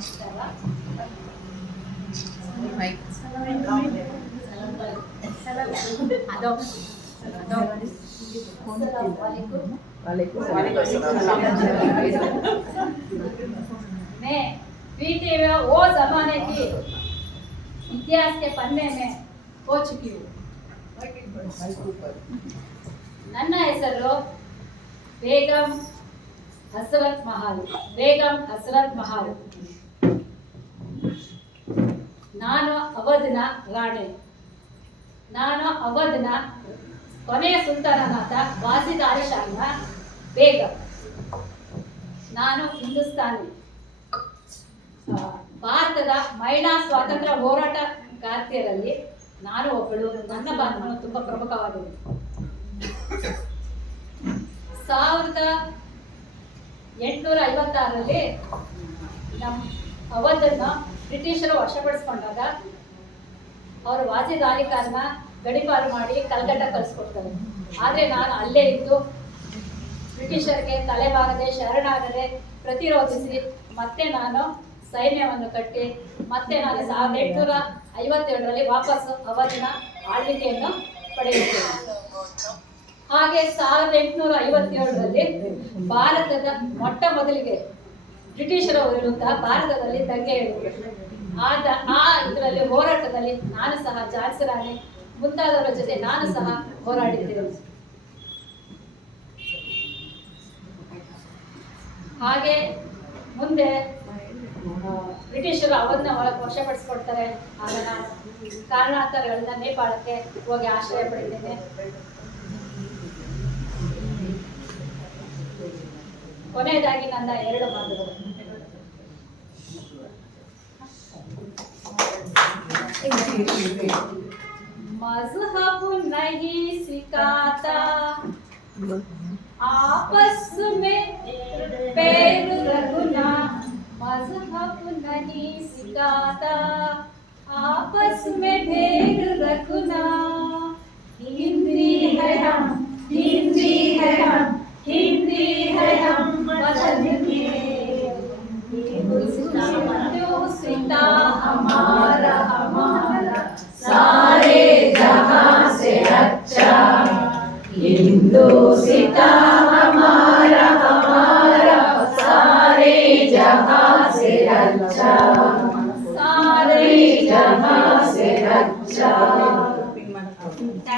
मैं पीते हुए वो जमाने की इतिहास के पन्ने में हो चुकी हूँ। ನನ್ನ ಹೆಸರು ಬೇಗಂ ಹಸರತ್ ಮಹಲ್. ನಾನು ಅವಧಿನ ರಾಣಿ. ನಾನು ಅವಧಿನ ಕೊನೆಯ ಸುಲ್ತಾನನಾದ ವಾಸಿದ್ ಅಲಿ ಶಾಹನ ಬೇಗಂ. ನಾನು ಹಿಂದೂಸ್ತಾನಿ. ಭಾರತದ ಮಹಿಳಾ ಸ್ವಾತಂತ್ರ್ಯ ಹೋರಾಟಗಾರ್ತಿಯರಲ್ಲಿ ನಾನು ಒಬ್ಬಳು. ನನ್ನ ಪಾತ್ರವನ್ನು ತುಂಬಾ ಪ್ರಮುಖವಾಗಿದೆ. 1856ರಲ್ಲಿ ನಮ್ಮ ಅವಧನ್ನ ಬ್ರಿಟಿಷರು ವಶಪಡಿಸ್ಕೊಂಡಾಗ ಅವರು ವಾಸಿದ್ ಅಲಿ ಖಾನ್ನ ಗಡೀಪಾರು ಮಾಡಿ ಕಲ್ಕಟ್ಟ ಕಳಿಸ್ಕೊಡ್ತಾರೆ. ಆದರೆ ನಾನು ಅಲ್ಲೇ ಇದ್ದು ಬ್ರಿಟಿಷರಿಗೆ ತಲೆಬಾಗದೆ ಶರಣಾಗದೆ ಪ್ರತಿರೋಧಿಸಿ ಮತ್ತೆ ನಾನು ಸೈನ್ಯವನ್ನು ಕಟ್ಟಿ ಮತ್ತೆ ನಾನು 1857ರಲ್ಲಿ ವಾಪಸ್ಸು ಅವಧಿನ ಆಳ್ವಿಕೆಯನ್ನು ಪಡೆಯುತ್ತೇನೆ. ಹಾಗೆ 1857ರಲ್ಲಿ ಭಾರತದ ಮೊಟ್ಟ ಮೊದಲಿಗೆ ಬ್ರಿಟಿಷರ ವಿರುದ್ಧ ಭಾರತದಲ್ಲಿ ದಂಗೆ ಏಳಿದೆ. ಆ ಇದರಲ್ಲಿ ಹೋರಾಟದಲ್ಲಿ ನಾನು ಸಹ ಝಾನ್ಸಿ ರಾಣಿ ಮುಂತಾದವರ ಜೊತೆ ನಾನು ಸಹ ಹೋರಾಡಿದ್ದೇನೆ. ಹಾಗೆ ಮುಂದೆ ಬ್ರಿಟಿಷರು ಅವನ್ನ ವಶಪಡಿಸ್ಕೊಡ್ತಾರೆ. ಆಗ ನಾನು ಕಾರಣಾಂತರಗಳಿಂದ ನೇಪಾಳಕ್ಕೆ ಹೋಗಿ ಆಶ್ರಯ ಪಡೆದಿದ್ದೇನೆ. ಕೊನೆಯದಾಗಿ ನನ್ನ 2 ಮಾತುಗಳು. मज़हब नहीं सिखाता आपस में पैर रखना. मज़हब नहीं सिखाता आपस में पैर रखना. हिंदी है हम, हिंदी है हम, हिंदी है हम वतन के. हिंदुस्तान हमारा हमारा सारे जहां से अच्छा. हिंदुस्तान हमारा हमारा सारे जहां से अच्छा. सारे जहां से अच्छा.